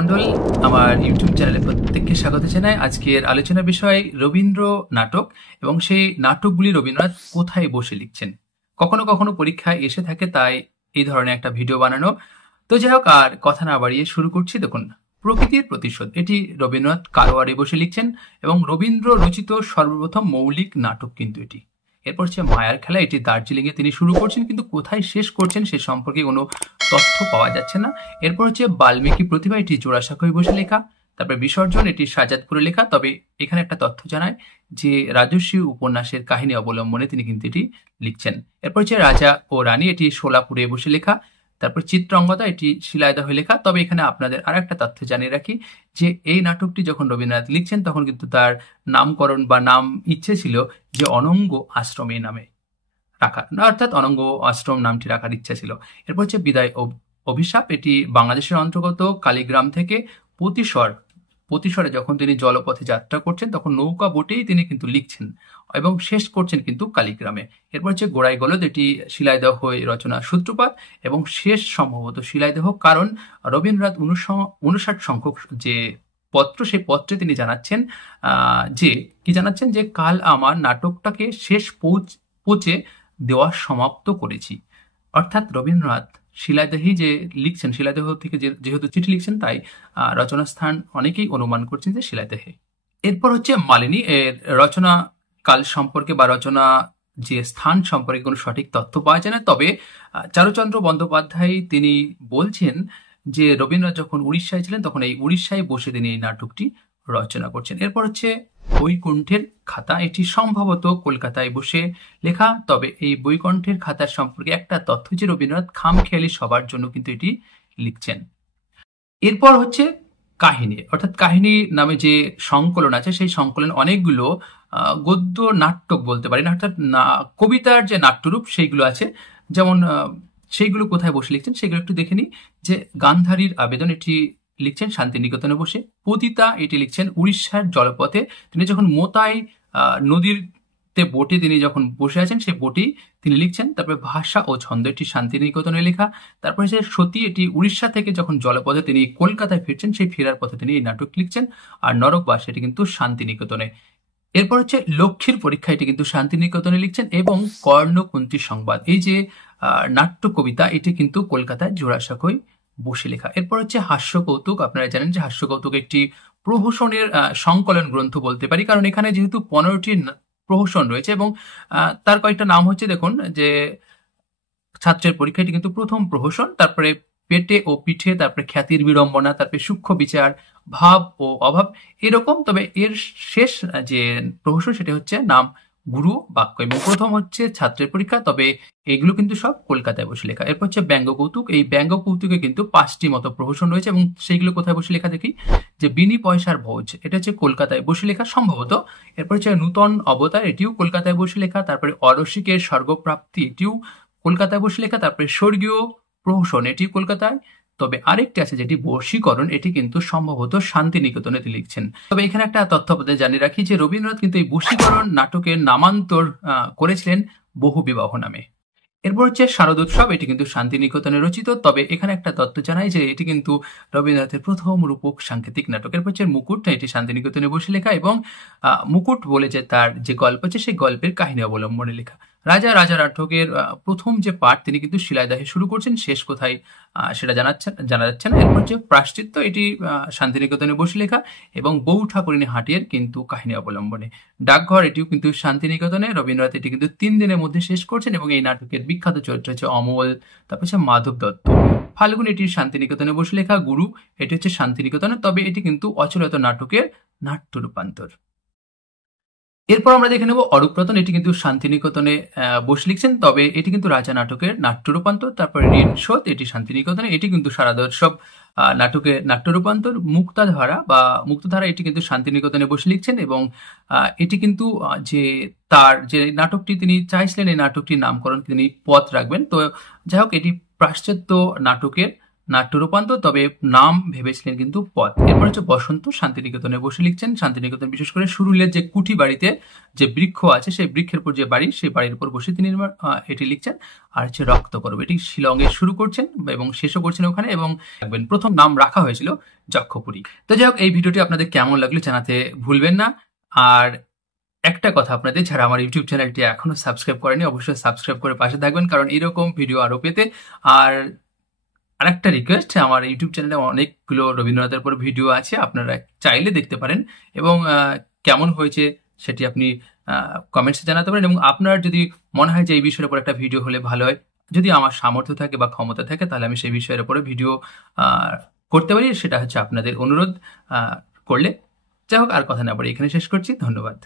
মন্ডল আমার ইউটিউব চ্যানেলে প্রত্যেককে স্বাগত জানাই। আজকের আলোচনা বিষয় রবীন্দ্র নাটক এবং সেই নাটকগুলি রবীন্দ্রনাথ কোথায় বসে লিখছেন। কখনো কখনো পরীক্ষায় এসে থাকে, তাই এই ধরনের একটা ভিডিও বানানো। তো যাই হোক, আর কথা না বাড়িয়ে শুরু করছি। দেখুন, প্রকৃতির প্রতিশোধ এটি রবীন্দ্রনাথ কারোয়ারে বসে লিখছেন এবং রবীন্দ্র রচিত সর্বপ্রথম মৌলিক নাটক কিন্তু এটি। এরপর হচ্ছে মায়ার খেলা, এটি দার্জিলিংয়ে তিনি শুরু করছেন, কিন্তু কোথায় শেষ করছেন সে সম্পর্কে কোনো তথ্য পাওয়া যাচ্ছে না। এরপর হচ্ছে বাল্মীকি প্রতিভা, এটি জোড়াসাঁকোয় বসে লেখা। তারপরে বিসর্জন, এটি শাহজাদপুরে লেখা। তবে এখানে একটা তথ্য জানায় যে রাজস্বী উপন্যাসের কাহিনী অবলম্বনে তিনি কিন্তু এটি লিখছেন। এরপর হচ্ছে রাজা ও রানী, এটি সোলাপুরে বসে লেখা। তারপর চিত্রাঙ্গদা, এটি শিলাইদহে লেখা। তবে এখানে আপনাদের আর একটা তথ্য জানিয়ে রাখি যে এই নাটকটি যখন রবীন্দ্রনাথ লিখছেন তখন কিন্তু তার নামকরণ বা নাম ইচ্ছে ছিল যে অনঙ্গ আশ্রম এই নামে রাখা, অর্থাৎ অনঙ্গ আশ্রম নামটি রাখার ইচ্ছা ছিল। এরপর হচ্ছে বিদায় অভিশাপ, এটি বাংলাদেশের অন্তর্গত কালীগ্রাম থেকে প্রতিশরে যখন তিনি জলপথে যাত্রা করছেন তখন নৌকা বোটেই তিনি কিন্তু লিখছেন এবং শেষ করছেন কিন্তু কালীগ্রামে। এরপর হচ্ছে গোড়াই গলদ, এটি শিলাইদহ রচনা সূত্রপাত এবং শেষ সম্ভবত শিলাইদহ, কারণ রবীন্দ্রনাথ 59 সংখ্যক যে পত্র, সেই পত্রে তিনি জানাচ্ছেন যে কাল আমার নাটকটাকে শেষ পৌঁছে দেওয়া সমাপ্ত করেছি। অর্থাৎ রবীন্দ্রনাথ শিলাইদহেই যে লিখছেন, শিলাইদহ থেকে যেহেতু চিঠি লিখছেন, তাই রচনা স্থান অনেকেই অনুমান করছেন যে শিলাইদহে। এরপর হচ্ছে মালিনী, এর রচনা কাল সম্পর্কে বা রচনা যে স্থান সম্পর্কে কোনো সঠিক তথ্য পাওয়া যায় না। তবে চারুচন্দ্র বন্দ্যোপাধ্যায় তিনি বলছেন যে রবীন্দ্রনাথ যখন উড়িষ্যায় ছিলেন তখন এই উড়িষ্যায় বসে তিনি এই নাটকটি রচনা করছেন। এরপর হচ্ছে বৈকুণ্ঠের খাতা, এটি সম্ভবত কলকাতায় বসে লেখা। তবে এই বৈকুণ্ঠের খাতার সম্পর্কে একটা তথ্য যে রবীন্দ্রনাথ খামখেয়ালি সবার জন্য কিন্তু এটি লিখছেন। এরপর হচ্ছে কাহিনী, অর্থাৎ কাহিনী নামে যে সংকলন আছে, সেই সংকলন অনেকগুলো গদ্য নাটক বলতে পারি না, অর্থাৎ কবিতার যে নাট্যরূপ সেইগুলো আছে। যেমন সেইগুলো কোথায় বসে লিখছেন সেগুলো একটু দেখে নিই। যে গান্ধারীর আবেদন, এটি লিখছেন শান্তিনিকেতনে বসে। পতিতা, এটি লিখছেন উড়িষ্যার জলপথে। তিনি যখন মোতাই নদীতে বোটে তিনি যখন বসে আছেন সেই বোটেই তিনি লিখছেন। তারপরে ভাষা ও ছন্দ, এটি শান্তিনিকেতনে লেখা। তারপরে যে সতী, এটি উড়িষ্যা থেকে যখন জলপথে তিনি কলকাতায় ফিরছেন, সেই ফেরার পথে তিনি এই নাটক লিখছেন। আর নরকবাস, এটি কিন্তু শান্তিনিকেতনে। এরপর হচ্ছে লক্ষ্মীর পরীক্ষা, এটি কিন্তু শান্তিনিকেতনে লিখছেন। এবং কর্ণকুন্তী সংবাদ, এই যে নাট্য কবিতা, এটি কিন্তু কলকাতায় জোড়াসাঁকোয় বসে লেখা। এরপর হচ্ছে হাস্য কৌতুক, আপনারা জানেন যে হাস্য কৌতুক একটি প্রহসনের সংকলন গ্রন্থ বলতে পারি, কারণ এখানে যেহেতু 15টি প্রহসন রয়েছে এবং তার কয়েকটা নাম হচ্ছে, দেখুন যে ছাত্রের পরীক্ষা, এটি কিন্তু প্রথম প্রহসন। তারপরে পেটে ও পিঠে, তারপরে খ্যাতির বিড়ম্বনা, তারপরে সূক্ষ্ম বিচার, ভাব ও অভাব, এরকম। তবে এর শেষ যে প্রহসন সেটা হচ্ছে নাম গুরু বাক্য, এবং প্রথম হচ্ছে ছাত্রের পরীক্ষা। তবে এগুলো কিন্তু সব কলকাতায় বসে লেখা। এরপর হচ্ছে ব্যঙ্গ কৌতুক, এই ব্যঙ্গ কৌতুকে কিন্তু 5টি মতো প্রহসন রয়েছে এবং সেইগুলো কোথায় বসে লেখা দেখি, যে বিনি পয়সার ভোজ, এটা হচ্ছে কলকাতায় বসে লেখা সম্ভবত। এরপর হচ্ছে নূতন অবতার, এটিও কলকাতায় বসে লেখা। তারপরে অরসিকের স্বর্গপ্রাপ্তি, এটিও কলকাতায় বসে লেখা। তারপরে স্বর্গীয় প্রহসন, এটি কলকাতায়। তবে আরেকটি আছে যেটি বশীকরণ, এটি কিন্তু সম্ভবত শান্তিনিকেতনে লিখছেন। তবে এখানে একটা তথ্য আপনাদের জানিয়ে রাখি যে রবীন্দ্রনাথ কিন্তু এই বশীকরণ নাটকের নামান্তর করেছিলেন বহুবিবাহ নামে। এরপর হচ্ছে শারদোৎসব, এটি কিন্তু শান্তিনিকেতনে রচিত। তবে এখানে একটা তথ্য জানাই যে এটি কিন্তু রবীন্দ্রনাথের প্রথম রূপক সাংকেতিক নাটক। এরপর হচ্ছে মুকুট, এটি শান্তিনিকেতনে বসে লেখা এবং মুকুট বলে যে তার যে গল্প আছে সেই গল্পের কাহিনী অবলম্বনে লেখা। রাজা নাটকের প্রথম যে পাঠ তিনি কিন্তু শিলাইদহে শুরু করছেন, শেষ কোথায় সেটা জানা যাচ্ছে না। এরপর হচ্ছে প্রায়শ্চিত্ত, এটি শান্তিনিকেতনে বসে লেখা এবং বউ ঠাকুরিনী হাটের কিন্তু কাহিনী অবলম্বনে। ডাকঘর, এটিও কিন্তু শান্তিনিকেতনে। রবীন্দ্রনাথ এটি কিন্তু 3 দিনের মধ্যে শেষ করছেন এবং এই নাটকের বিখ্যাত চরিত্র হচ্ছে অমল, তারপর হচ্ছে মাধব দত্ত। ফাল্গুন, এটি শান্তিনিকেতনে বসে লেখা। গুরু, এটি হচ্ছে শান্তিনিকেতনে। তবে এটি কিন্তু অচলত নাটকের নাট্য রূপান্তর। এরপর আমরা দেখে নেব অরূপরতন, এটি কিন্তু শান্তিনিকেতনে বসে লিখছেন। তবে এটি কিন্তু রাজা নাটকের নাট্য রূপান্তর। তারপরে ঋণ শোধ, এটি শান্তিনিকেতনে, এটি কিন্তু শারদোৎসব নাটকের নাট্য রূপান্তর। মুক্তধারা, এটি কিন্তু শান্তিনিকেতনে বসে লিখছেন এবং এটি কিন্তু তার যে নাটকটি তিনি চাইছিলেন এই নাটকটির নামকরণ তিনি পথ রাখবেন। তো যাই হোক, এটি পাশ্চাত্য নাটকের নাট্য রূপান্তর, তবে নাম ভেবেছিলেন কিন্তু পথ। এরপর হচ্ছে বসন্ত, শান্তিনিকেতনে বসে লিখছেন। শান্তিনিকেতন বিশেষ করে সুরুলের যে কুটি বাড়িতে যে বৃক্ষ আছে, সেই বৃক্ষের উপর যে বাড়ি, সেই বাড়ির উপর বসে তিনি এটি লিখছেন। আর হচ্ছে রক্তকরব, এটি শিলংয়ে শুরু করছেন এবং শেষও করছেন ওখানে, এবং প্রথম নাম রাখা হয়েছিল যক্ষপুরী। তো যাই হোক, এই ভিডিওটি আপনাদের কেমন লাগলো জানাতে ভুলবেন না। আর একটা কথা আপনাদের, যারা আমার ইউটিউব চ্যানেলটি এখনো সাবস্ক্রাইব করেনি, অবশ্যই সাবস্ক্রাইব করে পাশে থাকবেন, কারণ এরকম ভিডিও আরো পেতে। আর আরেকটা রিকোয়েস্ট, আমার ইউটিউব চ্যানেলে অনেকগুলো রবীন্দ্রনাথের উপর ভিডিও আছে, আপনারা চাইলে দেখতে পারেন, এবং কেমন হয়েছে সেটি আপনি কমেন্টসে জানাতে পারেন। এবং আপনার যদি মনে হয় যে এই বিষয়ের উপর একটা ভিডিও হলে ভালো হয়, যদি আমার সামর্থ্য থাকে বা ক্ষমতা থাকে, তাহলে আমি সেই বিষয়ের উপরে ভিডিও করতে পারি। সেটা হচ্ছে আপনাদের অনুরোধ করলে। যাই হোক, আর কথা না বলে এখানে শেষ করছি। ধন্যবাদ।